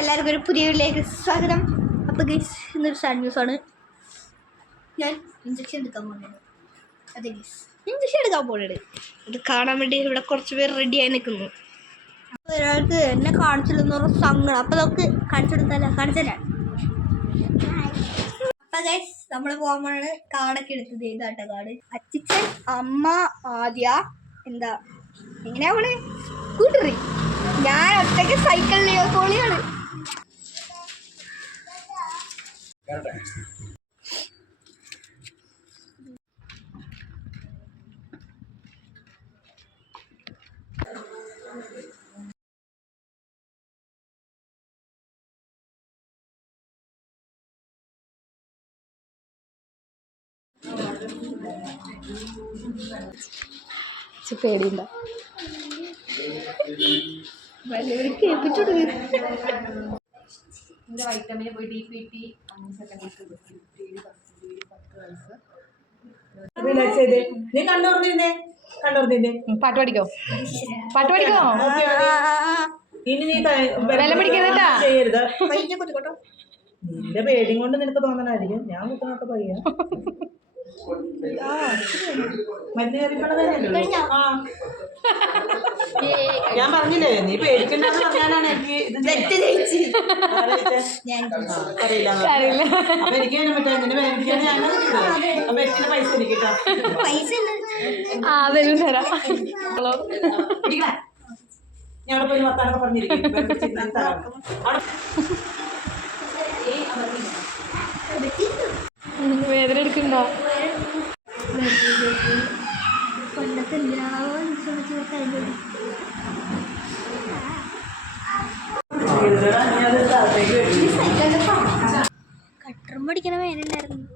എല്ലാവർക്കും ഒരു പുതിയ വീഡിയോയിലേക്ക് സ്വാഗതം. അപ്പോൾ ഗൈസ് ഇന്നൊരു സാഡ് ന്യൂസാണ്. ഞാൻ ഇഞ്ചക്ഷൻ എടുക്കാൻ പോകുന്നത്. അതെ ഗൈസ്, ഇഞ്ചക്ഷൻ എടുക്കാൻ പോകുന്നത്. ഇത് കാണാൻ വേണ്ടി ഇവിടെ കുറച്ച് പേര് റെഡിയായി നിൽക്കുന്നു. അപ്പോൾ ഒരാൾക്ക് എന്നെ കാണിച്ചില്ലെന്ന് പറഞ്ഞ സങ്കടം. അപ്പോൾ നമുക്ക് കാണിച്ചു തരാം. അപ്പോൾ ഗൈസ് നമ്മൾ പോകുമ്പോഴാണ് കാർഡൊക്കെ എടുത്തത്. ഇതാട്ടോ കാർഡ്. അച്ഛൻ, അമ്മ, ആദ്യ എന്താ എങ്ങനെയാ പോണേ കൂട്ടറി, ഞാൻ ഒറ്റയ്ക്ക് സൈക്കിളിൽ പോളിയാണ്. പേടിയുണ്ടോ? വൈറ്റമിന് പോയി DPT നീ കണ്ടോർന്നിരുന്നേ പാട്ട് പഠിക്കോ ഇനി നീ വില പിടിക്കരുതാ. ചെയ്യരുത്. നിന്റെ പേടിയും കൊണ്ട് നിനക്ക് തോന്നണായിരിക്കും. ഞാൻ കുത്തുന്നൊക്കെ പറയാ മരുന്ന് കയറിപ്പണ. ഞാൻ പറഞ്ഞില്ലേ നീ പേടിക്കണ്ടെന്ന് പറഞ്ഞാലാണ് എനിക്ക് ഇത് അറിയില്ല. അപ്പൊ എനിക്ക് പറ്റാ നിന്റെ പേടിക്കാൻ ഞാൻ അപ്പൊ എനിക്ക് പൈസ എനിക്കിട്ടാ ഞാൻ അവിടെ പോയി വർത്താനൊക്കെ പറഞ്ഞിരിക്കും. വേദന എടുക്കണ്ടോ? കട്ടറും പഠിക്കണ വേനുണ്ടായിരുന്നു.